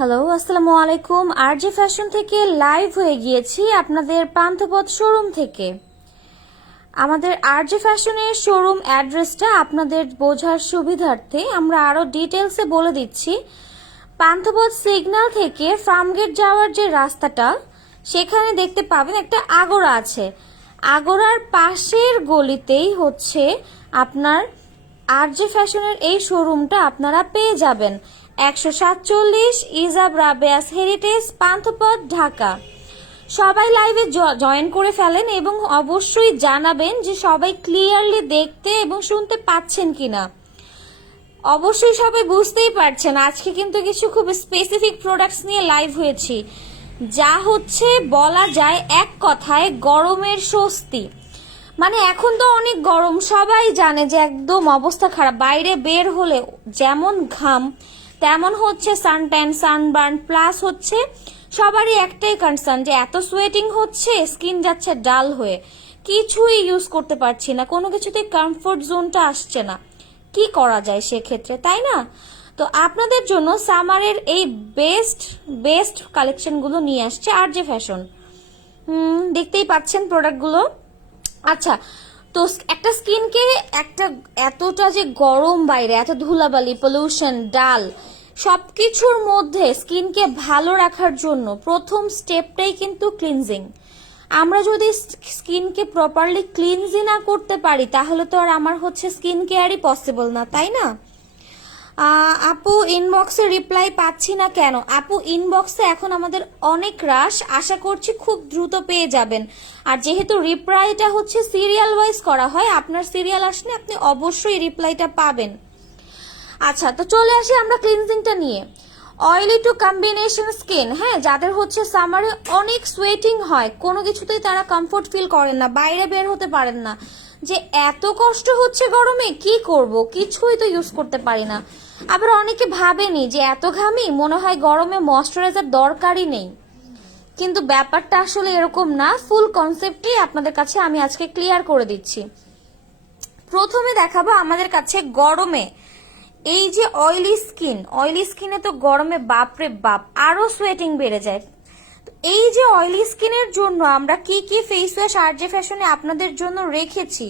Hello, আসসালামু আলাইকুম। RJ fashion থেকে লাইভ হয়ে গিয়েছি আপনাদের পান্থপথ শোরুম থেকে। আমাদের আরজে ফ্যাশনের শোরুম অ্যাড্রেসটা আপনাদের বোঝার সুবিধার্থে আমরা আরও ডিটেলসে বলে দিচ্ছি। পান্থপথ সিগন্যাল থেকে ফার্মগেট যাওয়ার যে রাস্তাটা, সেখানে দেখতে পাবেন একটা আগোরা আছে। আগোরার পাশের গলিতেই হচ্ছে আপনার আরজে ফ্যাশনের এই শোরুমটা আপনারা পেয়ে যাবেন। 147 ইজাব রাবেয়াস হেরিটেজ, পান্থপথ, ঢাকা। সবাই লাইভে জয়েন করে ফেলেন এবং অবশ্যই জানাবেন যে সবাই ক্লিয়ারলি দেখতে এবং শুনতে পাচ্ছেন কিনা। অবশ্যই সবাই বুঝতেই পারছেন আজকে কিন্তু কিছু খুব স্পেসিফিক প্রোডাক্টস নিয়ে লাইভ হয়েছি, যা হচ্ছে বলা যায় এক কথায় গরমের স্বস্তি। মানে এখন তো অনেক গরম, সবাই জানে যে একদম অবস্থা খারাপ। বাইরে বের হলে যেমন ঘাম তেমন হচ্ছে সানট্যান, সানবার্ন, প্লাস হচ্ছে সবারই একটাই কনসার্ন যে এত সোয়েটিং হচ্ছে, স্কিন যাচ্ছে ডাল হয়ে, কিছুই ইউজ করতে পারছি না, কোনো কিছুতে কমফোর্ট জোনটা আসছে না। কি করা যায় সেক্ষেত্রে, তাই না? তো আপনাদের জন্য সামারের এই বেস্ট কালেকশনগুলো নিয়ে আসছে আরজে ফ্যাশন। দেখতেই পাচ্ছেন প্রোডাক্টগুলো। আচ্ছা, তো একটা স্কিনকে এতটা যে গরম বাইরে, এত ধুলাবালি, পলিউশন, ডাল, সবকিছুর মধ্যে স্কিনকে ভালো রাখার জন্য প্রথম স্টেপটাই কিন্তু ক্লিনজিং। আমরা যদি স্কিনকে প্রপারলি ক্লিনজি না করতে পারি তাহলে তো আর আমার হচ্ছে স্কিন কেয়ারই পসিবল না, তাই না? আপু ইনবক্সে রিপ্লাই পাচ্ছি না কেন? আপু ইনবক্সে এখন আমাদের অনেক রাশ, আশা করছি খুব দ্রুত পেয়ে যাবেন। আর যেহেতু রিপ্লাইটা হচ্ছে সিরিয়াল ওয়াইজ করা হয়, আপনার সিরিয়াল আসলে আপনি অবশ্যই রিপ্লাইটা পাবেন। আচ্ছা, তো চলে আসি আমরা ক্লিনজিংটা নিয়ে। অয়েলি টু কম্বিনেশন স্কিন, হ্যাঁ, যাদের হচ্ছে সামারে অনেক সোয়েটিং হয়, কোনো কিছুতেই তারা কমফোর্ট ফিল করেন না, বাইরে বের হতে পারেন না, যে এত কষ্ট হচ্ছে গরমে কি করব, কিছুই তো ইউজ করতে পারি না। আবার অনেকে ভাবেনি যে এত ঘামি, মনে হয় গরমে ময়শ্চারাইজার দরকারই নেই, কিন্তু ব্যাপারটা আসলে এরকম না। ফুল কনসেপ্টই আপনাদের কাছে আমি আজকে ক্লিয়ার করে দিচ্ছি। প্রথমে দেখাবো আমাদের কাছে গরমে এই যে অয়েলি স্কিনে তো গরমে বাপরে বাপ আরো সোয়েটিং বেড়ে যায়। এই যে অয়েলি স্কিনের জন্য আমরা কি কি ফেস ওয়াশ আরজে ফ্যাশনে আপনাদের জন্য রেখেছি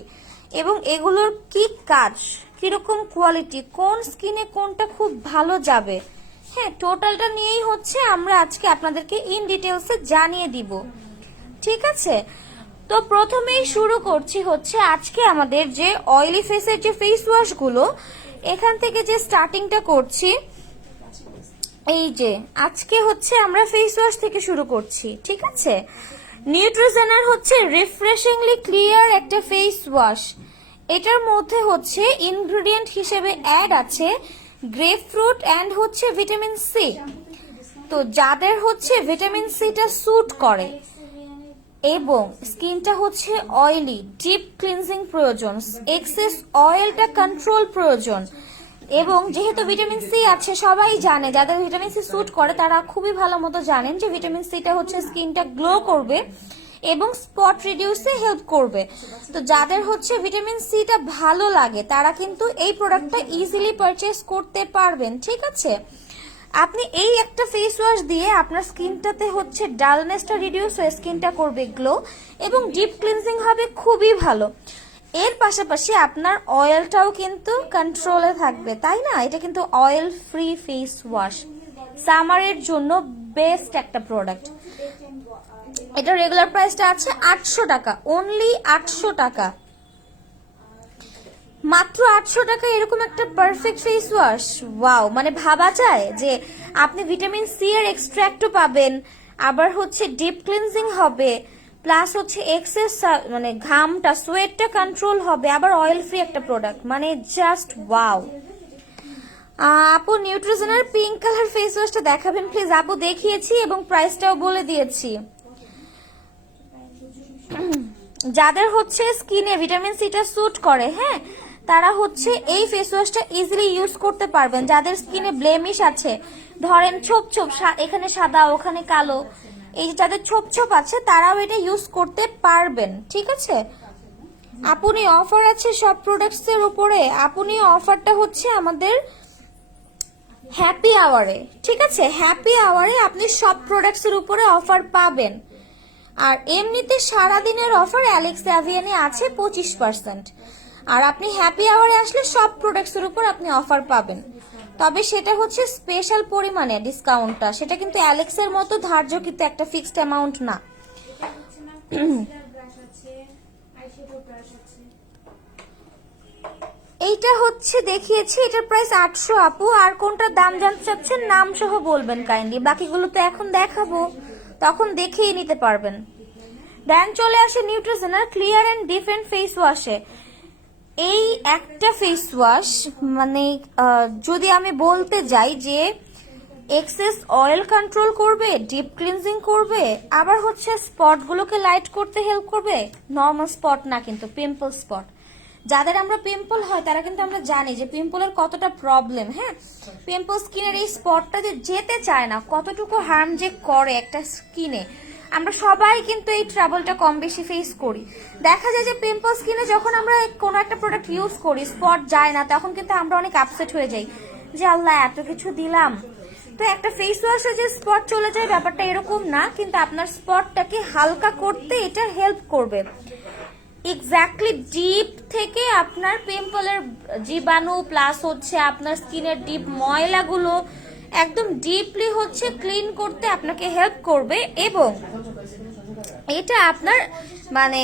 এবং এগুলোর কি কাজ, কিরকম কোয়ালিটি, কোন স্কিনে কোনটা খুব ভালো যাবে, হ্যাঁ, টোটালটা নিয়েই হচ্ছে আমরা আজকে আপনাদেরকে ইন ডিটেলসে জানিয়ে দিব, ঠিক আছে? তো প্রথমেই শুরু করছি হচ্ছে আজকে আমাদের যে অয়েলি ফেসের যে ফেস ওয়াশগুলো, এখান থেকে যে স্টার্টিংটা করছি, এই যে আজকে হচ্ছে আমরা ফেস ওয়াশ থেকে শুরু করছি, ঠিক আছে? নিউট্রিজেনার হচ্ছে রিফ্রেশিংলি ক্লিয়ার একটা ফেস ওয়াশ। এটার মধ্যে হচ্ছে ইনগ্রেডিয়েন্ট হিসেবে অ্যাড আছে গ্রেপফ্রুট অ্যান্ড হচ্ছে ভিটামিন সি। তো যাদের হচ্ছে ভিটামিন সিটা স্যুট করে এবং স্কিনটা হচ্ছে অয়েলি, ডিপ ক্লিনজিং প্রয়োজন, এক্সেস অয়েলটা কন্ট্রোল প্রয়োজন, এবং যেহেতু ভিটামিন সি আছে, সবাই জানে, যাদের ভিটামিন সি স্যুট করে তারা খুবই ভালো মতো জানেন যে ভিটামিন সিটা হচ্ছে স্কিনটা গ্লো করবে এবং স্পট রিডিউসে হেল্প করবে। তো যাদের হচ্ছে ভিটামিন সিটা ভালো লাগে তারা কিন্তু এই প্রোডাক্টটা ইজিলি পারচেস করতে পারবেন, ঠিক আছে? আপনি এই একটা ফেস ওয়াশ দিয়ে আপনার স্কিনটাতে হচ্ছে ডালনেসটা রিডিউস হয়ে স্কিনটা করবে গ্লো এবং ডিপ ক্লিনজিং হবে, খুবই ভালো। এর পাশাপাশি আপনার অয়েলটাও কিন্তু কন্ট্রোলে থাকবে, তাই না? এটা কিন্তু অয়েল ফ্রি ফেস ওয়াশ, সামারের জন্য বেস্ট একটা প্রোডাক্ট। এটা রেগুলার প্রাইসটা আছে 800 টাকা, অনলি 800 টাকা, মাত্র 800 টাকা এরকম একটা পারফেক্ট ফেস ওয়াশ। ওয়াও, মানে ভাবা যায় যে আপনি ভিটামিন সি এর এক্সট্রাক্টও পাবেন, আবার হচ্ছে ডিপ ক্লিনজিং হবে, প্লাস হচ্ছে এক্সেস মানে ঘামটা, সোয়েটটা কন্ট্রোল হবে, আবার অয়েল ফ্রি একটা প্রোডাক্ট, মানে জাস্ট ওয়াও। আপু নিউট্রিজেনার পিঙ্ক কালার ফেস ওয়াশটা দেখাবেন প্লিজ? আপু দেখিয়েছি এবং প্রাইসটাও বলে দিয়েছি। যাদের হচ্ছে স্কিনে ভিটামিন সিটা স্যুট করে, হ্যাঁ, তারা হচ্ছে এই ফেস ওয়াশটা ইজিলি ইউজ করতে পারবেন। যাদের স্কিনে ব্লেমিশ আছে, ধরেন ছোপ ছোপ, এখানে সাদা ওখানে কালো, এই যে যাদের ছোপ ছোপ আছে তারাও এটা ইউজ করতে পারবেন, ঠিক আছে? আপনি অফার আছে সব প্রোডাক্টস এর উপরে। আপনি অফারটা হচ্ছে আমাদের হ্যাপি আওয়ারে, ঠিক আছে, হ্যাপি আওয়ারে আপনি সব প্রোডাক্টসের উপরে অফার পাবেন। আর এমনিতে সারাদিনের অফার অ্যালেক্স অ্যাভিয়ানে আছে 25%। আর আপনি হ্যাপি আওয়ারে আসলে সব প্রোডাক্টসের উপর আপনি অফার পাবেন, তবে সেটা হচ্ছে স্পেশাল পরিমাণে ডিসকাউন্টটা, সেটা কিন্তু অ্যালেক্সের মতো ধার্য কিন্তু একটা ফিক্সড অ্যামাউন্ট না। এইটা হচ্ছে দেখিয়েছি, এটার প্রাইস 800 আপু। আর কোনটার দাম জানতে চাচ্ছেন নাম সহ বলবেন কাইন্ডলি, বাকিগুলো তো এখন দেখাবো, তখন দেখেই নিতে পারবেন। দেন চলে আসে নিউট্রিজেনার ক্লিয়ার অ্যান্ড ডিফেন্ট ফেস ওয়াশে। এই একটা ফেস ওয়াশ মানে যদি আমি বলতে যাই যে এক্সেস অয়েল কন্ট্রোল করবে, ডিপ ক্লিনজিং করবে, আবার হচ্ছে স্পটগুলোকে লাইট করতে হেল্প করবে। নর্মাল স্পট না কিন্তু, পিম্পল স্পট। যাদের আমরা পিম্পল হয় তারা কিন্তু আমরা জানি যে পিম্পলের কতটা প্রবলেম। হ্যাঁ, পিম্পল স্কিনের এই স্পটটা যে যেতে চায় না, কতটুকু হার্ম যে করে একটা স্কিনে, আমরা সবাই কিন্তু এই ট্রাবলটা কম বেশি ফেস করি। দেখা যায় যে পিম্পল স্কিনে যখন আমরা কোনো একটা প্রোডাক্ট ইউজ করি, স্পট যায় না, তখন কিন্তু আমরা অনেক আপসেট হয়ে যাই যে আল্লাহ এত কিছু দিলাম। তো একটা ফেস ওয়াশে যে স্পট চলে যায় ব্যাপারটা এরকম না, কিন্তু আপনার স্পটটাকে হালকা করতে এটা হেল্প করবে। এক্স্যাক্টলি ডিপ থেকে আপনার পিম্পলের জীবাণু প্লাস হচ্ছে আপনার স্কিনের ডিপ ময়লাগুলো একদম ডিপলি হচ্ছে ক্লিন করতে আপনাকে হেল্প করবে। এবং এটা আপনার মানে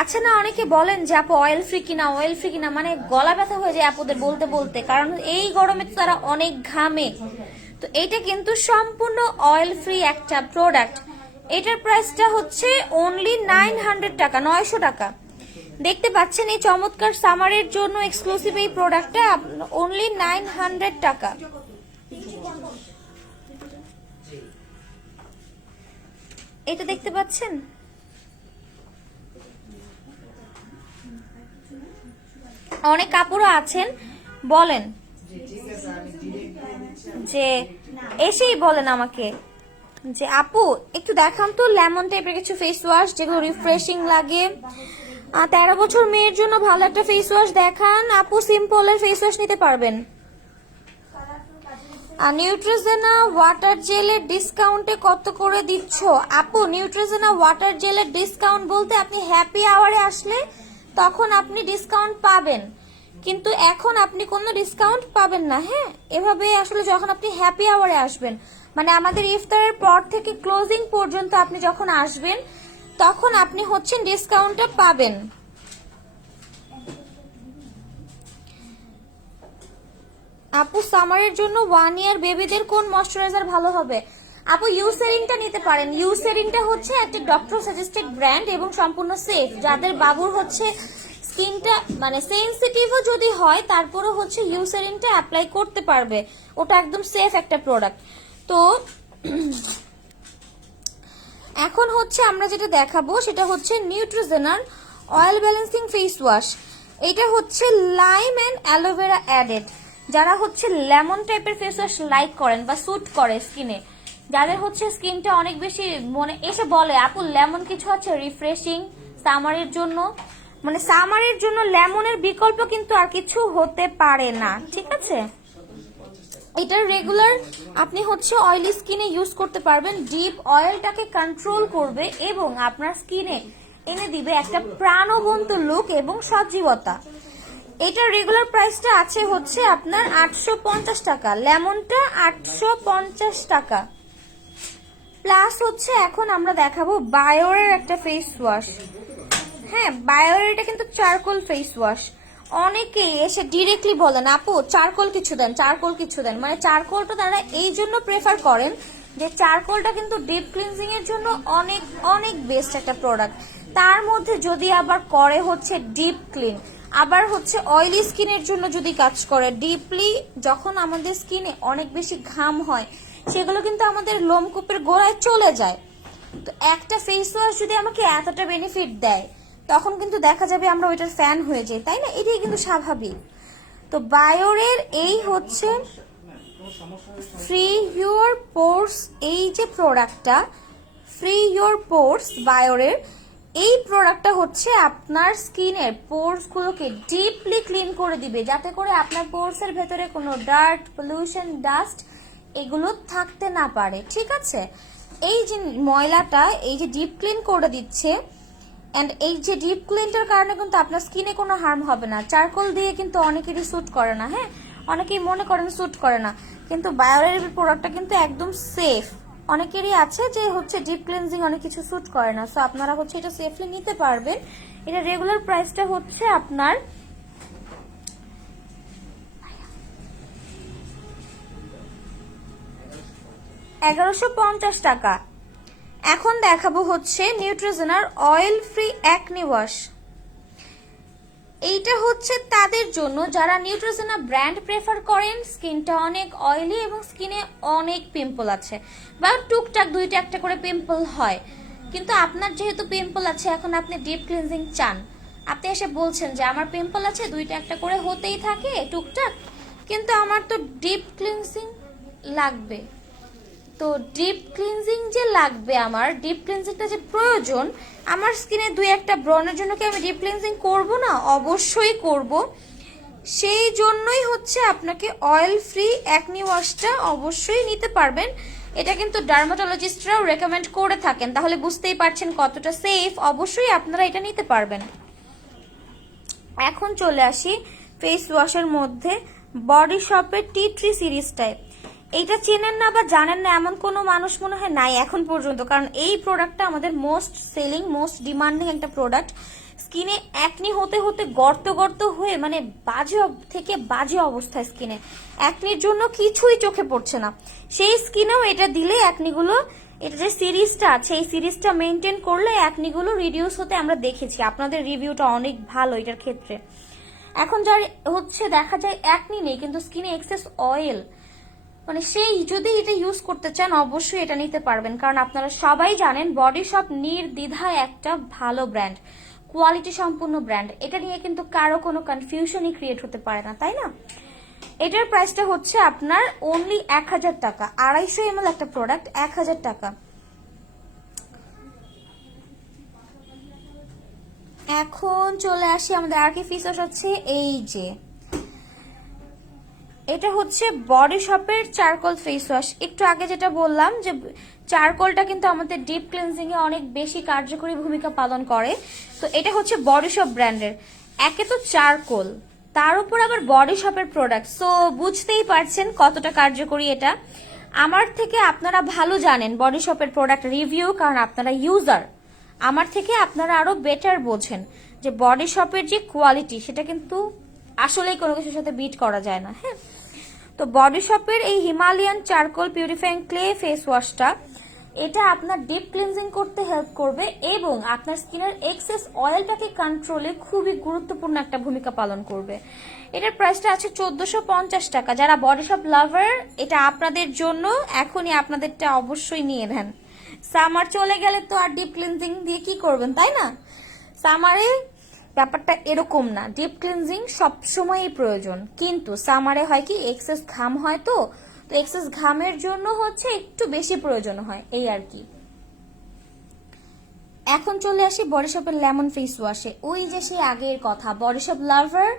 আছে না, অনেকে বলেন যে আপু অয়েল ফ্রি কিনা, অয়েল ফ্রি কিনা, মানে গলা ব্যথা হয়ে যায় আপুদের বলতে বলতে, কারণ এই গরমে তো তারা অনেক ঘামে। তো এটা কিন্তু সম্পূর্ণ অয়েল ফ্রি একটা প্রোডাক্ট। এটার প্রাইসটা হচ্ছে অনলি 900 টাকা, 900 টাকা। দেখতে পাচ্ছেন এই চমৎকার সামারের জন্য এক্সক্লুসিভ এই প্রোডাক্টটা অনলি 900 টাকা। এটা দেখতে পাচ্ছেন, অনেক কাপড়ও আছেন বলেন যে এসেই বলেন আমাকে যে আপু একটু দেখান তো লেমন টাইপের কিছু ফেস ওয়াশ যেগুলো রিফ্রেশিং লাগে। 13 বছর মেয়ের জন্য ভালো একটা ফেস ওয়াশ দেখান আপু, সিম্পলের ফেস ওয়াশ নিতে পারবেন। নিউট্রিজেনা ওয়াটার জেলের ডিসকাউন্টে কত করে দিচ্ছ আপু? নিউট্রিজেনা ওয়াটার জেলের ডিসকাউন্ট বলতে আপনি হ্যাপি আওয়ারে আসলে তখন আপনি ডিসকাউন্ট পাবেন, কিন্তু এখন আপনি কোনো ডিসকাউন্ট পাবেন না। হ্যাঁ, এভাবে আসলে যখন আপনি হ্যাপি আওয়ারে আসবেন, মানে আমাদের ইফতারের পর থেকে ক্লোজিং পর্যন্ত আপনি যখন আসবেন তখন আপনি হচ্ছেন ডিসকাউন্টটা পাবেন। আপু সামারের জন্য 1 ইয়ার বেবিদের কোন ময়শ্চারাইজার ভালো হবে? আপু ইউসেরিনটা নিতে পারেন। ইউসেরিনটা হচ্ছে একটা ডক্টর সাজেস্টেড ব্র্যান্ড এবং সম্পূর্ণ সেফ। যাদের বাবুর হচ্ছে স্কিনটা মানে সেনসিটিভও যদি হয় তারপরে হচ্ছে ইউসেরিনটা অ্যাপ্লাই করতে পারবে, ওটা একদম সেফ একটা প্রোডাক্ট। তো এখন হচ্ছে আমরা যেটা দেখাবো সেটা হচ্ছে নিউট্রিজেনার অয়েল ব্যালেন্সিং ফেস ওয়াশ। এটা হচ্ছে লাইম এন্ড অ্যালোভেরা অ্যাডেড। যারা হচ্ছে লেমন টাইপের ফেস ওয়াশ লাইক করেন বা স্যুট করে স্কিনে, যাদের হচ্ছে স্কিনটা অনেক বেশি মনে এসে বলে আপু লেমন কিছু আছে রিফ্রেশিং সামারের জন্য, মানে সামারের জন্য লেমনের বিকল্প কিন্তু আর কিছু হতে পারে না, ঠিক আছে? এটার রেগুলার আপনি হচ্ছে অয়েলি স্কিনে ইউজ করতে পারবেন, ডিপ অয়েলটাকে কন্ট্রোল করবে এবং আপনার স্কিনে এনে দিবে একটা প্রাণবন্ত লুক এবং সজীবতা। এটার রেগুলার প্রাইসটা আছে হচ্ছে আপনার 850 টাকা, লেমনটা 850 টাকা। প্লাস হচ্ছে এখন আমরা দেখাবো বায়োরের একটা ফেস ওয়াশ। হ্যাঁ, বায়োরের এটা কিন্তু চারকোল ফেস ওয়াশ। অনেকেই এসে ডিরেক্টলি বলেন আপু চারকোল কিছু দেন, চারকোল কিছু দেন, মানে চারকোলটা তারা এই জন্য প্রেফার করেন যে চারকোলটা কিন্তু ডিপ ক্লিনজিং এর জন্য অনেক অনেক বেস্ট একটা প্রোডাক্ট। তার মধ্যে যদি আবার করে হচ্ছে ডিপ ক্লিন, আবার হচ্ছে অয়েলি স্কিনের জন্য যদি কাজ করে ডিপলি, যখন আমাদের স্কিনে অনেক বেশি ঘাম হয় সেগুলো কিন্তু আমাদের লোমকূপের গোড়ায় চলে যায়। তো একটা ফেস ওয়াশ যদি আমাকে এতটা বেনিফিট দেয় তখন কিন্তু দেখা যাবে আমরা ওইটার ফ্যান হয়ে যাই, তাই না? এটাই কিন্তু স্বাভাবিক। তো বায়োরের এই হচ্ছে ফ্রি ইউর পোর্স, এই যে প্রোডাক্টটা ফ্রি ইউর পোর্স বায়োরের, এই প্রোডাক্টটা হচ্ছে আপনার স্কিনের পোর্সগুলোকে ডিপলি ক্লিন করে দিবে, যাতে করে আপনার পোর্সের ভেতরে কোনো ডার্ট পলিউশন ডাস্ট এগুলো থাকতে না পারে, ঠিক আছে। এই যে ময়লাটা এই যে ডিপ ক্লিন করে দিচ্ছে, অ্যান্ড এই যে ডিপ ক্লিনটার কারণে কিন্তু আপনার স্কিনে কোনো হার্ম হবে না। চারকোল দিয়ে কিন্তু অনেকেরই স্যুট করে না, হ্যাঁ, অনেকেই মনে করেন স্যুট করে না, কিন্তু বায়োরের প্রোডাক্টটা কিন্তু একদম সেফ। অনেকেরই আছে যে হচ্ছে ডিপ ক্লিনজিং অনেক কিছু স্যুট করে না, সো আপনারা হচ্ছে এটা সেফলি নিতে পারবেন। এটা রেগুলার প্রাইসটা হচ্ছে আপনার 1150 টাকা। এখন দেখাবো হচ্ছে নিউট্রিজেনার অয়েল ফ্রি অ্যাকনি ওয়াশ। এইটা হচ্ছে তাদের জন্য যারা নিউট্রিজেনা ব্র্যান্ড প্রেফার করেন, স্কিনটা অনেক অয়েলি এবং স্কিনে অনেক পিম্পল আছে, বা টুকটাক দুইটা একটা করে পিম্পল হয়, কিন্তু আপনার যেহেতু পিম্পল আছে এখন আপনি ডিপ ক্লিনজিং চান, আপনি এসে বলছেন যে আমার পিম্পল আছে দুইটা একটা করে হতেই থাকে টুকটাক, কিন্তু আমার তো ডিপ ক্লিনজিং লাগবে। তো ডিপ ক্লিনজিং যে লাগবে, আমার ডিপ ক্লিনজিংটা যে প্রয়োজন, আমার স্কিনে দুই একটা ব্রণের জন্য কি আমি ডিপ ক্লিনজিং করব না? অবশ্যই করব। সেই জন্যই হচ্ছে আপনাকে অয়েল ফ্রি অ্যাকনি ওয়াশটা অবশ্যই নিতে পারবেন। এটা কিন্তু ডার্মাটোলজিস্টরাও রেকমেন্ড করে থাকেন, তাহলে বুঝতেই পারছেন কতটা সেফ। অবশ্যই আপনারা এটা নিতে পারবেন। এখন চলে আসি ফেস ওয়াশের মধ্যে বডি শপের টি ট্রি সিরিজটায়। এইটা চেনেন না বা জানেন না এমন কোনো মানুষ মনে হয় নাই এখন পর্যন্ত, কারণ এই প্রোডাক্টটা আমাদের মোস্ট সেলিং মোস্ট ডিমান্ডিং একটা প্রোডাক্ট। স্কিনে অ্যাকনি হতে হতে গর্ত গর্ত হয়ে মানে বাজে থেকে বাজে অবস্থায় স্কিনে, অ্যাকনির জন্য কিছুই চোখে পড়ছে না, সেই স্কিনেও এটা দিলে অ্যাকনিগুলো, এটা যে সিরিজটা আছে এই সিরিজটা মেনটেন করলে অ্যাকনিগুলো রিডিউস হতে আমরা দেখেছি। আপনাদের রিভিউটা অনেক ভালো এটার ক্ষেত্রে। এখন যার হচ্ছে দেখা যায় অ্যাকনি নেই কিন্তু স্কিনে এক্সেস অয়েল, মানে সেই যদি এটা ইউজ করতে চান অবশ্যই এটা নিতে পারবেন, কারণ আপনারা সবাই জানেন বডি শপ নির্দ্বিধায় একটা ভালো ব্র্যান্ড, কোয়ালিটি সম্পূর্ণ ব্র্যান্ড। এটা নিয়ে কিন্তু কারো কোনো কনফিউশনই ক্রিয়েট হতে পারে না, তাই না? এটার প্রাইসটা হচ্ছে আপনার অনলি 1000 টাকা। 250 ml একটা প্রোডাক্ট, 1000 টাকা। এখন চলে আসি আমাদের আর কি ফেস ওয়াশ হচ্ছে এই যে, এটা হচ্ছে বডি শপের চারকোল ফেস ওয়াশ। একটু আগে যেটা বললাম যে চারকোলটা কিন্তু আমাদের ডিপ ক্লিনজিং এ অনেক বেশি কার্যকরী ভূমিকা পালন করে। তো এটা হচ্ছে বডি শপ ব্র্যান্ডের। একে তো চারকোল, তার উপর আবার বডি শপের প্রোডাক্ট, সো বুঝতেই পারছেন কতটা কার্যকরী এটা। আমার থেকে আপনারা ভালো জানেন বডি শপের প্রোডাক্ট রিভিউ, কারণ আপনারা ইউজার। আমার থেকে আপনারা আরো বেটার বোঝেন যে বডি শপের যে কোয়ালিটি সেটা কিন্তু আসলেই কোনো কিছুর সাথে বিট করা যায় না, হ্যাঁ। তো বডি শপের এই Himalayan charcoal purifying clay face ওয়াশটা, এটা আপনার ডিপ ক্লিনজিং করতে হেল্প করবে এবং আপনার স্কিনের এক্সেস অয়েলটাকে কন্ট্রোলে খুবই গুরুত্বপূর্ণ একটা ভূমিকা পালন করবে। এটার প্রাইসটা আছে 1450 টাকা। যারা বডি শপ লাভার, এটা আপনাদের জন্য, এখনই আপনাদেরটা অবশ্যই নিয়ে নেন। সামার চলে গেলে তো আর ডিপ ক্লিনজিং দিয়ে কি করবেন, তাই না? সামারে ব্যাপারটা এরকম না, ডিপ ক্লিনজিং সবসময়ই প্রয়োজন, কিন্তু সামারে হয় কি এক্সেস ঘাম হয়, তো এক্সেস ঘামের জন্য হচ্ছে একটু বেশি প্রয়োজন হয়, এই আর কি। এখন চলে আসি বডি শপের লেমন ফেস ওয়াশে। ওই যে সেই আগের কথা, বডি শপ লাভার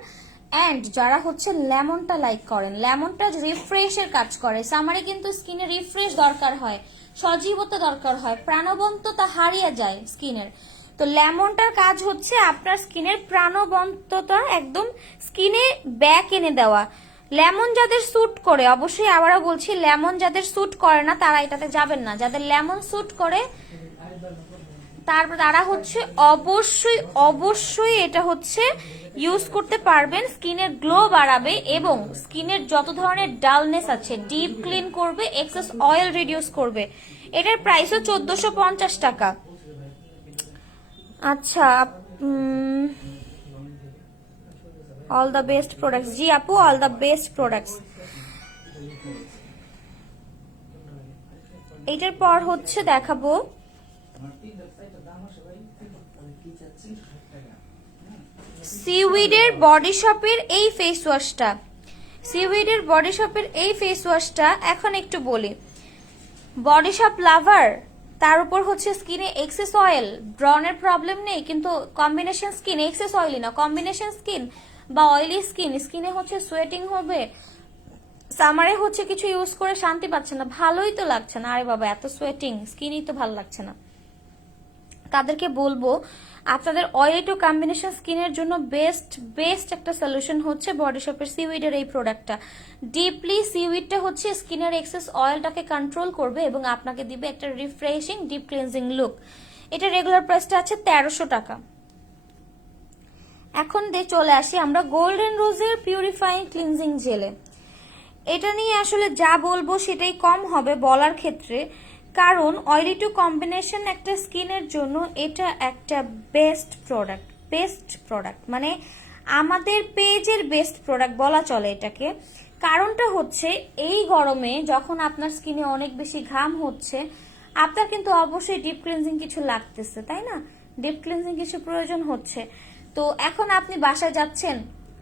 অ্যান্ড যারা হচ্ছে লেমনটা লাইক করেন, লেমনটা রিফ্রেশের কাজ করে। সামারে কিন্তু স্কিনে রিফ্রেশ দরকার হয়, সজীবতা দরকার হয়, প্রাণবন্ততা হারিয়ে যায় স্কিনের। তো লেমনটার কাজ হচ্ছে আপনার স্কিনের প্রাণবন্ততা একদম স্কিনে ব্যাক এনে দেওয়া। লেমন যাদের স্যুট করে, অবশ্যই আবারও বলছি, লেমন যাদের স্যুট করে না তারা এটাতে যাবেন না। যাদের লেমন স্যুট করে তারপর তারা হচ্ছে অবশ্যই অবশ্যই এটা হচ্ছে ইউজ করতে পারবেন। স্কিনের গ্লো বাড়াবে এবং স্কিনের যত ধরনের ডালনেস আছে ডিপ ক্লিন করবে, এক্সেস অয়েল রিডিউস করবে। এটার প্রাইসও 1450 টাকা। আচ্ছা, অল দ্য বেস্ট প্রোডাক্টস। জি আপু, অল দ্য বেস্ট প্রোডাক্টস। এটার পর হচ্ছে দেখাবো সিউইডের বডি শপের এই ফেস ওয়াশটা। সিউইডের বডি শপের এই ফেস ওয়াশটা এখন একটু বলি, বডি শপ লাভার, তার উপর হচ্ছে স্কিনে এক্সেস অয়েল, ব্রনের প্রবলেম নেই, কিন্তু কম্বিনেশন স্কিন, এক্সেস অয়েলি না, কম্বিনেশন স্কিন বা অয়েলি স্কিন, স্কিনে হচ্ছে সোয়েটিং হবে, সামারে হচ্ছে কিছু ইউজ করে শান্তি পাচ্ছে না, ভালোই তো লাগছে না। আরে বাবা, এত সোয়েটিং, স্কিনই তো ভালো লাগছে না। তাদেরকে বলবো আপনাদের অয়েলি টু কম্বিনেশন স্কিনের জন্য বেস্ট একটা সলিউশন হচ্ছে বডি শপের সিউইডের এই প্রোডাক্টটা। ডিপলি সিউইডটা হচ্ছে স্কিনের এক্সেস অয়েলটাকে কন্ট্রোল করবে এবং আপনাকে দিবে একটা রিফ্রেশিং ডিপ ক্লিনজিং লুক। এটা রেগুলার প্রাইসটা আছে 1300 টাকা। এখন চলে আসি আমরা গোল্ডেন রোজের পিউরিফাইং ক্লিনজিং জেলে। এটা নিয়ে আসলে যা বলবো সেটাই কম হবে বলার ক্ষেত্রে, কারণ অয়েলি টু কম্বিনেশন একটা স্কিনের জন্য এটা একটা বেস্ট প্রোডাক্ট, মানে আমাদের পেজের বেস্ট প্রোডাক্ট বলা চলে এটাকে। কারণটা হচ্ছে এই গরমে যখন আপনার স্কিনে অনেক বেশি ঘাম হচ্ছে, আপনার কিন্তু অবশ্যই ডিপ ক্লিনজিং কিছু লাগতেছে, তাই না? ডিপ ক্লিনজিং কিছু প্রয়োজন হচ্ছে। তো এখন আপনি বাসায় যাচ্ছেন,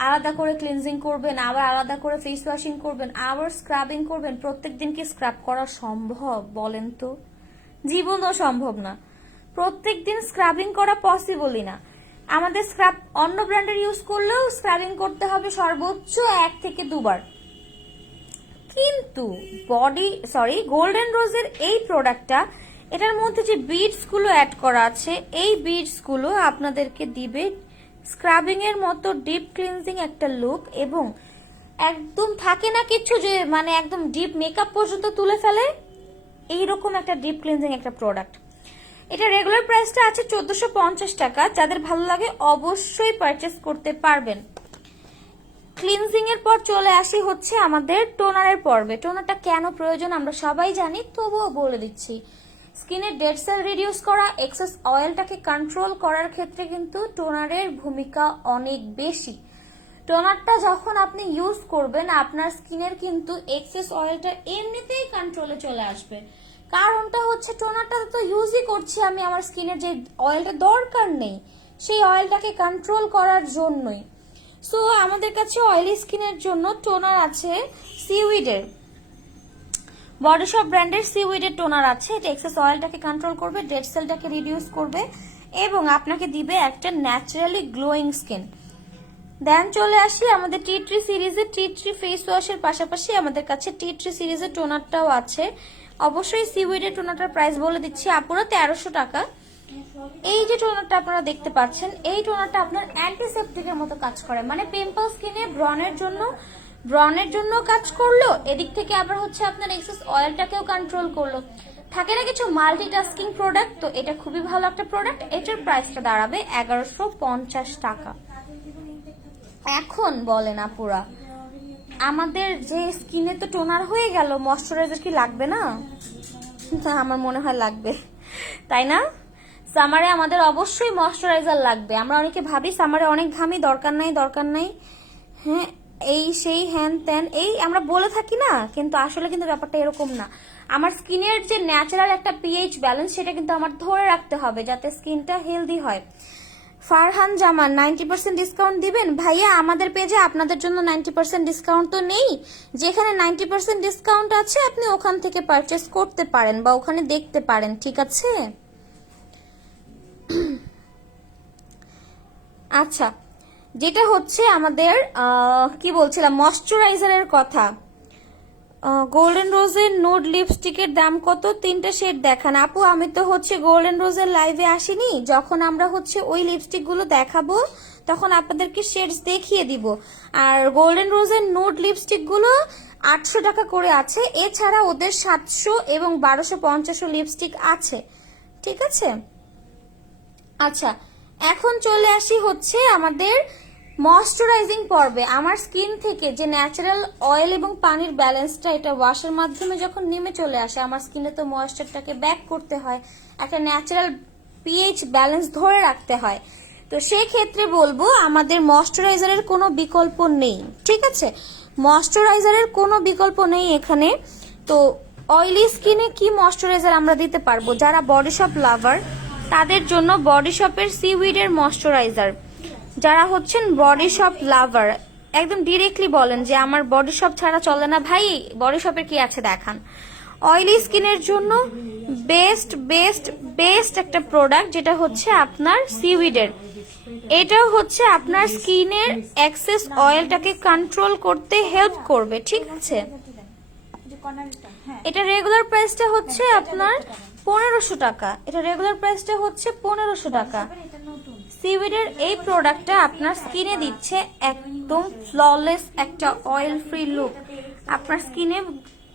আলাদা করে ক্লিনজিং করবেন, আবার আলাদা করে ফেস ওয়াশিং করবেন, আবার স্ক্রাবিং করবেন। প্রত্যেকদিন কি স্ক্রাব করা সম্ভব বলেন তো? জীবনও সম্ভব না। প্রত্যেকদিন স্ক্রাবিং করা পসিবলই না। আমাদের স্ক্রাব অন্য ব্র্যান্ডের ইউজ করলেও স্ক্রাবিং করতে হবে সর্বোচ্চ 1 থেকে 2 বার। কিন্তু গোল্ডেন রোজের এই প্রোডাক্টটা, এটার মধ্যে যে বিডস গুলো অ্যাড করা আছে, এই বিডস গুলো আপনাদেরকে দিবে স্ক্রাবিং এর মতো ডিপ ক্লিনজিং একটা লুক, এবং একদম থাকে না কিছু যে মানে একদম ডিপ মেকআপ পর্যন্ত তুলে ফেলে, এইরকম একটা ডিপ ক্লিনজিং একটা প্রোডাক্ট। এটা রেগুলার প্রাইসটা আছে 1450 টাকা। যাদের ভালো লাগে অবশ্যই পারচেস করতে পারবেন। ক্লিনজিং এর পর চলে আসি হচ্ছে আমাদের টোনারের পর্বে। টোনারটা কেন প্রয়োজন আমরা সবাই জানি, তবুও বলে দিচ্ছি। স্কিনের ডেড সেল রিডিউস করা, এক্সেস অয়েলটাকে কন্ট্রোল করার ক্ষেত্রে কিন্তু টোনারের ভূমিকা অনেক বেশি। টোনারটা যখন আপনি ইউজ করবেন, আপনার স্কিনের কিন্তু এক্সেস অয়েলটা এমনিতেই কন্ট্রোলে চলে আসবে। কারণটা হচ্ছে টোনারটা তো ইউজই করছি আমি আমার স্কিনের যে অয়েলটা দরকার নেই, সেই অয়েলটাকে কন্ট্রোল করার জন্যই। সো আমাদের কাছে অয়েলি স্কিনের জন্য টোনার আছে সিউইডের, বডি শপ ব্র্যান্ডের সিউইডের টোনার আছে। এটা এক্সেস অয়েলটাকে কন্ট্রোল করবে, ডেড সেলটাকে রিডিউস করবে এবং আপনাকে দিবে একটা ন্যাচারালি গ্লোয়িং স্কিন। দেন চলে আসি আমাদের টি ট্রি সিরিজের। টি ট্রি ফেস ওয়াশের পাশাপাশি আমাদের কাছে টি ট্রি সিরিজের টোনারটাও আছে। অবশ্যই সিউইডের টোনারটার প্রাইস বলে দিচ্ছি আপুরা 1300 টাকা। এই যে টোনারটা আপনারা দেখতে পাচ্ছেন, এই টোনারটা আপনার অ্যান্টিসেপটিকের মতো কাজ করে, মানে পিম্পল স্কিনে ব্রনের জন্য কাজ করলো, এদিক থেকে আবার হচ্ছে আপনার এক্সেস অয়েলটাকেও কন্ট্রোল করলো। থাকে না কিছু মাল্টিটাস্কিং প্রোডাক্ট, তো এটা খুবই ভালো একটা প্রোডাক্ট। এটার প্রাইসটা দাঁড়াবে 1150 টাকা। এখন বলেন আপুরা, আমাদের যে স্কিনে তো টোনার হয়ে গেল, ময়শ্চারাইজার কি লাগবে না? আমার মনে হয় লাগবে, তাই না? সামারে আমাদের অবশ্যই ময়শ্চারাইজার লাগবে। আমরা অনেকে ভাবি সামারে অনেক ঘামি, দরকার নাই, হ্যাঁ এই সেই হ্যান ত্যান এই আমরা বলে থাকি না, কিন্তু আসলে কিন্তু ব্যাপারটা এরকম না। আমার স্কিনের যে ন্যাচারাল একটা পিএইচ ব্যালেন্স, সেটা কিন্তু আমার ধরে রাখতে হবে যাতে স্কিনটা হেলদি হয়। ফারহান জামান 90% ডিসকাউন্ট দিবেন ভাইয়া? আমাদের পেজে আপনাদের জন্য 90% ডিসকাউন্ট তো নেই। যেখানে 90% ডিসকাউন্ট আছে আপনি ওখান থেকে পারচেস করতে পারেন বা ওখানে দেখতে পারেন, ঠিক আছে? আচ্ছা, যেটা হচ্ছে আমাদের কি বলছিলাম, ময়শ্চারাইজারের কথা। গোল্ডেন রোজের নুড লিপস্টিকের দাম কত? 3টা শেড দেখান আপু। আমি তো হচ্ছে গোল্ডেন রোজের লাইভে আসিনি, যখন আমরা হচ্ছে ওই লিপস্টিক গুলো দেখাবো তখন আপনাদেরকে শেডস দেখিয়ে দিব। আর গোল্ডেন রোজের নুড লিপস্টিক গুলো 800 টাকা করে আছে, এছাড়া ওদের 700 এবং 1250 লিপস্টিক আছে, ঠিক আছে? আচ্ছা, এখন চলে আসি হচ্ছে আমাদের ময়শ্চারাইজিং পর্বে। আমার স্কিন থেকে যে ন্যাচারাল অয়েল এবং পানির ব্যালেন্সটা, এটা ওয়াশের মাধ্যমে যখন নেমে চলে আসে, আমার স্কিনে তো ময়েশ্চারটাকে ব্যাক করতে হয়, একটা ন্যাচারাল পিএইচ ব্যালেন্স ধরে রাখতে হয়। তো সেই ক্ষেত্রে বলবো আমাদের ময়শ্চারাইজারের কোনো বিকল্প নেই, ঠিক আছে? ময়শ্চারাইজারের কোনো বিকল্প নেই এখানে। তো অয়েলি স্কিনে কি ময়শ্চারাইজার আমরা দিতে পারবো? যারা বডি শপ লাভার তাদের জন্য বডি শপের সিউইডের ময়শ্চারাইজার। যারা হচ্ছেন বডি শপ লাভার, একদম ডিরেক্টলি বলেন যে আমার বডি শপ ছাড়া চলে না ভাই, বডি শপের কি আছে দেখান। অয়েলি স্কিনের জন্য বেস্ট একটা প্রোডাক্ট, যেটা হচ্ছে আপনার সিউইডের। এটা হচ্ছে আপনার স্কিনের এক্সেস অয়েলটাকে কন্ট্রোল করতে হেল্প করবে, ঠিক আছে? এটা রেগুলার প্রাইসটা হচ্ছে আপনার 1500 টাকা। এটা রেগুলার প্রাইসটা হচ্ছে 1500 টাকা। সিউইডের এই প্রোডাক্টটা আপনার স্কিনে দিচ্ছে একদম ফ্ললেস একটা অয়েল ফ্রি লুক। আপনার স্কিনে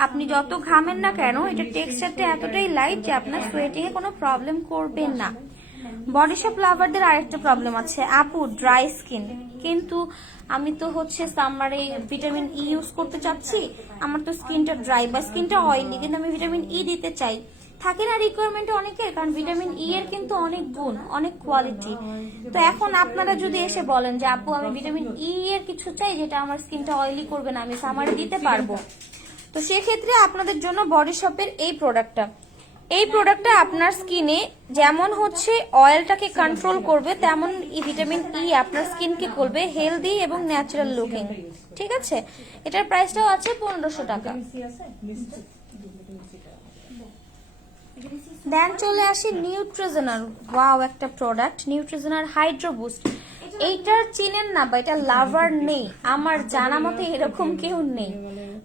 আপনি যত ঘামেন না কেন, এটা টেক্সচারটা এতটাই লাইট যে আপনার সোয়েটিং এ কোনো প্রবলেম করবে না। বডি শপ লাভারদের আরেকটা প্রবলেম আছে, আপু ড্রাই স্কিন, কিন্তু আমি তো হচ্ছে সামারে ভিটামিন ই ইউজ করতে চাচ্ছি, আমার তো স্কিনটা ড্রাই বা স্কিনটা অয়েলি, কিন্তু আমি ভিটামিন ই দিতে চাই। থাকে না রিকোয়ারমেন্ট অনেকের, কারণ ভিটামিন ই এর কিন্তু অনেক গুণ, অনেক কোয়ালিটি। তো এখন আপনারা যদি এসে বলেন যে আপু আমি ভিটামিন ই এর কিছু চাই যেটা আমার স্কিনটা অয়েলি করবে না, আমি সামারে দিতে পারবো, তো সেক্ষেত্রে আপনাদের জন্য বডি শপের এই প্রোডাক্টটা আপনার স্কিনে যেমন হচ্ছে অয়েলটাকে কন্ট্রোল করবে, তেমন ভিটামিন ই আপনার স্কিনকে করবে হেলদি এবং ন্যাচারাল লুকিং। ঠিক আছে, এটার প্রাইসটাও আছে 1500 টাকা। দেন চলে আসি নিউট্রিজনার। ওয়াও, একটা প্রোডাক্ট নিউট্রিজনার হাইড্রো বুস্ট। এইটার চিনেন না বা এটা লাভার নেই, আমার জানা মতে এরকম কেউ নেই।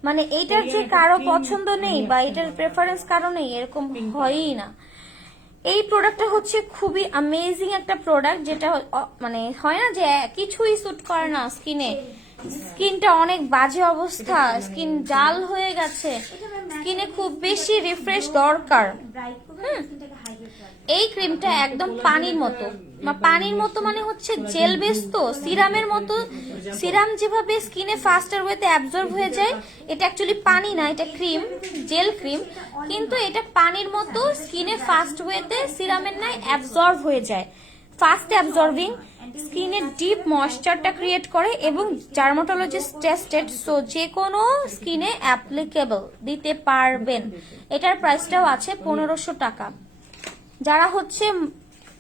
মানে এইটার যে কারো পছন্দ নেই বা এটার প্রেফারেন্স কারো নেই, এরকম হয়ই না। এই প্রোডাক্টটা হচ্ছে খুবই অ্যামেজিং একটা প্রোডাক্ট, যেটা মানে হয় না যে কিছুই স্যুট করে না স্কিনে, স্কিনটা অনেক বাজে অবস্থা, স্কিন জাল হয়ে গেছে, স্কিনে খুব বেশি রিফ্রেশ দরকার। এই ক্রিমটা একদম পানির মতো, পানির মতো মানে হচ্ছে জেল বেস, তো সিরামের মতো। সিরাম যেভাবে স্কিনে ফাস্টার ওয়েতে অ্যাবজর্ব হয়ে যায়, এটা অ্যাকচুয়ালি পানি না, এটা ক্রিম, জেল ক্রিম, কিন্তু এটা পানির মতো স্কিনে ফাস্ট ওয়েতে সিরামের ন্যায় অ্যাবজর্ব হয়ে যায়। ফাস্ট অ্যাবজর্বিং, স্কিনের ডিপ ময়েশ্চারটা ক্রিয়েট করে এবং ডার্মাটোলজিস্ট টেস্টেড, সো যে কোনো স্কিনে অ্যাপ্লিকেবল, দিতে পারবেন। এটার প্রাইসটাও আছে 1500 টাকা। যারা হচ্ছে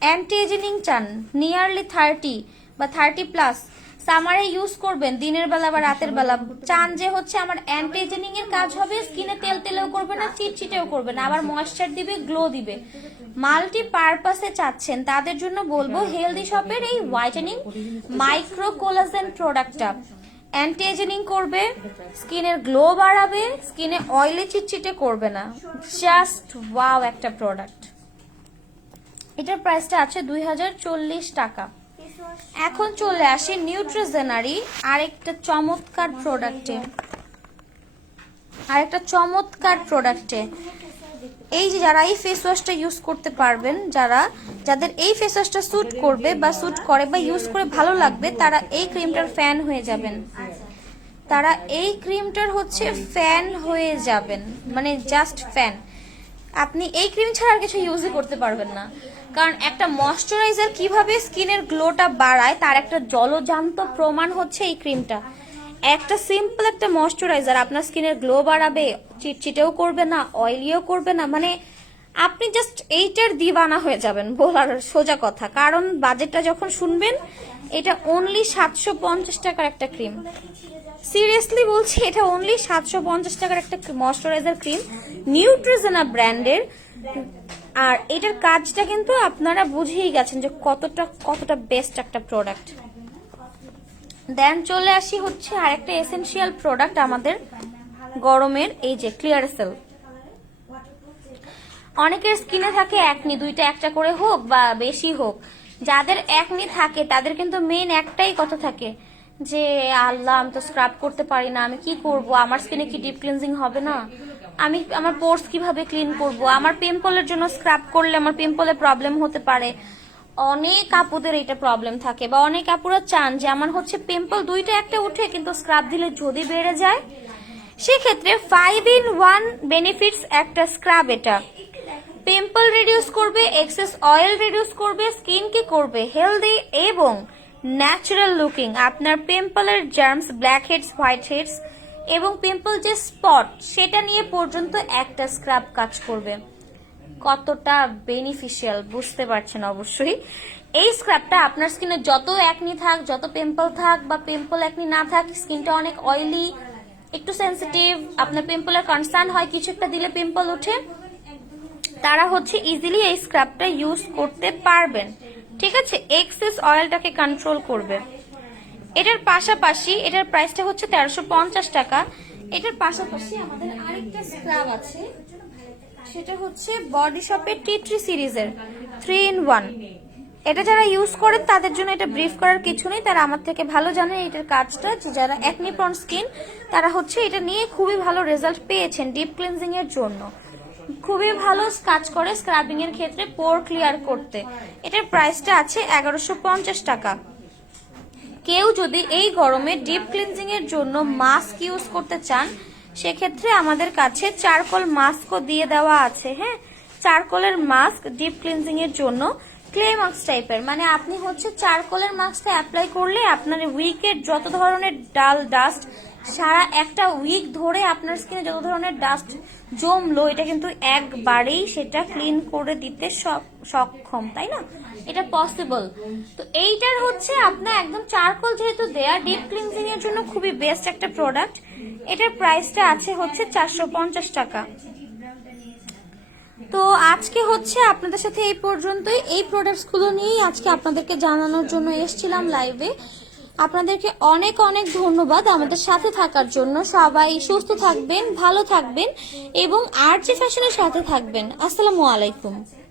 অ্যান্টি এজিং চান, নিয়ারলি 30 বা 30+, সামারে ইউজ করবেন দিনের বেলা বা রাতের বেলা, চান যে হচ্ছে আমার অ্যান্টি এজিং এর কাজ হবে, স্কিনে তেল তেলেও করবে না, চিটচিটেও করবে না, আবার ময়েশ্চার দিবে, গ্লো দিবে, মাল্টি পারপাসে চাচ্ছেন, তাদের জন্য বলবো হেলদি শপের এই হোয়াইটেনিং মাইক্রো কোলাজেন প্রোডাক্টটা। অ্যান্টি এজিং করবে, স্কিনের গ্লো বাড়াবে, স্কিনে অয়েলি চিটচিটে করবে না। জাস্ট ওয়াও একটা প্রোডাক্ট। এটার প্রাইসটা আছে 2040 টাকা। এখন চলে আসি নিউট্রিজেনারি আরেকটা চমৎকার প্রোডাক্টে। এই যে যারা এই ফেস ওয়াশটা ইউজ করতে পারবেন, যাদের এই ফেস ওয়াশটা স্যুট করবে বা স্যুট করে বা ইউজ করে ভালো লাগবে, তারা এই ক্রিমটার ফ্যান হয়ে যাবেন। মানে জাস্ট ফ্যান। আপনি এই ক্রিম ছাড়া আর কিছু ইউজই করতে পারবেন না, কারণ একটা ময়শ্চারাইজার কিভাবে স্কিনের গ্লোটা বাড়ায় তার একটা জলজান্ত প্রমাণ হচ্ছে এই ক্রিমটা। একটা সিম্পল একটা ময়শ্চারাইজার আপনার স্কিনের গ্লো বাড়াবে, চিটচিটেও করবে না, অয়েলিও করবে না, মানে আপনি জাস্ট এইটার দিওয়ানা হয়ে যাবেন, বলার সোজা কথা। কারণ বাজেটটা যখন শুনবেন, এটা অনলি 750 টাকার একটা ক্রিম। সিরিয়াসলি বলছি, এটা অনলি 750 টাকার একটা ময়শ্চারাইজার ক্রিম, নিউট্রিজেনা ব্র্যান্ডের। আর এটার কাজটা কিন্তু আপনারা বুঝেই গেছেন যে কতটা বেস্ট একটা প্রোডাক্ট। দেন চলে আসি হচ্ছে আরেকটা এসেনশিয়াল প্রোডাক্ট আমাদের গরমের, এই যে ক্লিয়ারসেল। অনেকের স্কিনে থাকে একনি, দুইটা একটা করে হোক বা বেশি হোক, যাদের একনি থাকে তাদের কিন্তু মেইন একটাই কথা থাকে যে আল্লাহ আমি তো স্ক্রাব করতে পারি না, আমি কি করব, আমার স্কিনে কি ডিপ ক্লিনজিং হবে না, আমি আমার পোর্স কিভাবে ক্লিন করব, আমার পিম্পলের জন্য স্ক্রাব করলে আমার পিম্পলে প্রবলেম হতে পারে। অনেক আপুদের এটা প্রবলেম থাকে, বা অনেক আপুরা চান যে আমার হচ্ছে পিম্পল দুইটা একটা উঠে কিন্তু স্ক্রাব দিলে যদি বেড়ে যায়, সেক্ষেত্রে 5-in-1 বেনিফিটস একটা স্ক্রাব। এটা পিম্পল রিডিউস করবে, এক্সেস অয়েল রিডিউস করবে, স্কিনকে করবে হেলদি এবং ন্যাচারাল লুকিং। আপনার পিম্পলের germs, black heads, white heads এবং পিম্পল যে স্পট সেটা নিয়ে পর্যন্ত একটা স্ক্রাব কাজ করবে। কতটা বেনিফিশিয়াল বুঝতে পারছেন অবশ্যই। এই স্ক্রাবটা আপনার স্কিনে যত একনি থাক, যত পিম্পল থাক বা পিম্পল একনি না থাক, স্কিনটা অনেক অয়েলি, একটু সেন্সিটিভ, আপনার পিম্পলের কনসার্ন হয় কিছু একটা দিলে পিম্পল ওঠে, তারা হচ্ছে ইজিলি এই স্ক্রাবটা ইউজ করতে পারবেন। ঠিক আছে, এক্সেস অয়েলটাকে কন্ট্রোল করবে। এটার পাশাপাশি এটার প্রাইসটা হচ্ছে 1350 টাকা। এটার পাশাপাশি আমাদের আরেকটা আরেকটা স্ক্রাব আছে, সেটা হচ্ছে বডি শপের টি3 সিরিজের 3 in 1। এটা যারা ইউজ করেন তাদের জন্য এটা ব্রিফ করার কিছু নেই, তারা আমার থেকে ভালো জানেন এটার কাজটা। যারা অ্যাকনি প্রন স্কিন তারা হচ্ছে এটা নিয়ে খুবই ভালো রেজাল্ট পেয়েছেন ডিপ ক্লিনজিং এর জন্য। খুবই ভালো কাজ করে স্ক্রাবিং এর ক্ষেত্রে, পোর ক্লিয়ার করতে। এটার প্রাইসটা আছে 1150 টাকা। কেউ যদি এই গরমে ডিপ ক্লিনজিং এর জন্য মাস্ক ইউজ করতে চান, সেক্ষেত্রে আমাদের কাছে চারকোল মাস্কও দিয়ে দেওয়া আছে। হ্যাঁ, চারকোলের মাস্ক ডিপ ক্লিনজিং এর জন্য ক্লে মাস্ক টাইপের, মানে আপনি হচ্ছে চারকোলের মাস্কটা অ্যাপ্লাই করলে আপনার উইকের যত ধরনের ডাল ডাস্ট, সারা একটা উইক ধরে আপনার স্কিনে যত ধরনের ডাস্ট জমলো, এটা কিন্তু একবারেই সেটা ক্লিন করে দিতে সক্ষম, তাই না? এটা পসিবল। তো এইটার হচ্ছে আপনার একদম চারকোল যেহেতু দেয়া, ডিপ ক্লিনজিং এর জন্য খুবই বেস্ট একটা প্রোডাক্ট। এটার প্রাইসটা আছে হচ্ছে 450 টাকা। তো আজকে হচ্ছে আপনাদের সাথে এই পর্যন্তই। এই প্রোডাক্টসগুলো নিয়েই আজকে আপনাদেরকে জানানোর জন্য এসেছিলাম লাইভে। আপনাদেরকে অনেক অনেক ধন্যবাদ আমাদের সাথে থাকার জন্য। সবাই সুস্থ থাকবেন, ভালো থাকবেন এবং আরজে ফ্যাশনের সাথে থাকবেন। আসসালামু আলাইকুম।